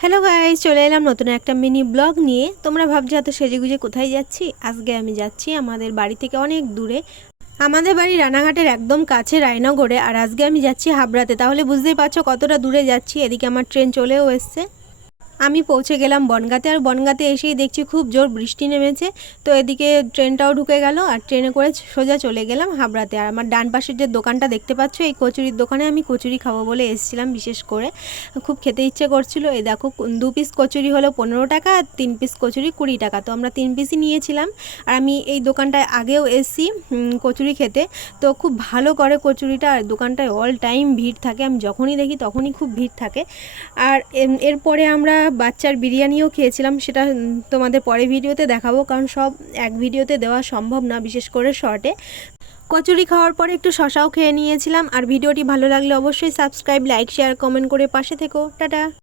Hello guys, চলে এলাম নতুন একটা মিনি ব্লগ নিয়ে। তোমরা ভাবছো এত সেজেগুজে কোথায় যাচ্ছি? আজকে আমি যাচ্ছি আমাদের বাড়ি থেকে অনেক দূরে। আমাদের বাড়ি রানাঘাটের একদম কাছে রায়নগরে, আর আজকে আমি যাচ্ছি হাবড়াতে। তাহলে বুঝতেই পারছো কতটা দূরে যাচ্ছি। এদিকে আমার ট্রেন চলেও এসছে। আমি পৌঁছে গেলাম বনগাঁতে, আর বনগাঁতে এসেই দেখছি খুব জোর বৃষ্টি নেমেছে। তো এদিকে ট্রেনটাও ঢুকে গেল, আর ট্রেনে করে সোজা চলে গেলাম হাবড়াতে। আর আমার ডান পাশের যে দোকানটা দেখতে পাচ্ছ, এই কচুরির দোকানে আমি কচুরি খাবো বলে এসেছিলাম। বিশেষ করে খুব খেতে ইচ্ছে করছিল। এই দেখো, 2 পিস কচুরি হলো 15 টাকা, আর 3 পিস কচুরি 20 টাকা। তো আমরা 3 পিসই নিয়েছিলাম। আর আমি এই দোকানটায় আগেও এসেছি কচুরি খেতে। তো খুব ভালো করে কচুরিটা, আর দোকানটায় অল টাইম ভিড় থাকে। আমি যখনই দেখি তখনই খুব ভিড় থাকে। আর এরপরে আমরা বাচ্চার বিরিয়ানিও খেয়েছিলাম। সেটা তোমাদের পরে ভিডিওতে দেখাবো, কারণ সব এক ভিডিওতে দেওয়া সম্ভব না, বিশেষ করে শর্টে। কচুরি খাওয়ার পরে একটু শশাও খেয়ে নিয়েছিলাম। আর ভিডিওটি ভালো লাগলে অবশ্যই সাবস্ক্রাইব, লাইক, শেয়ার, কমেন্ট করে পাশে থেকো। টাটা।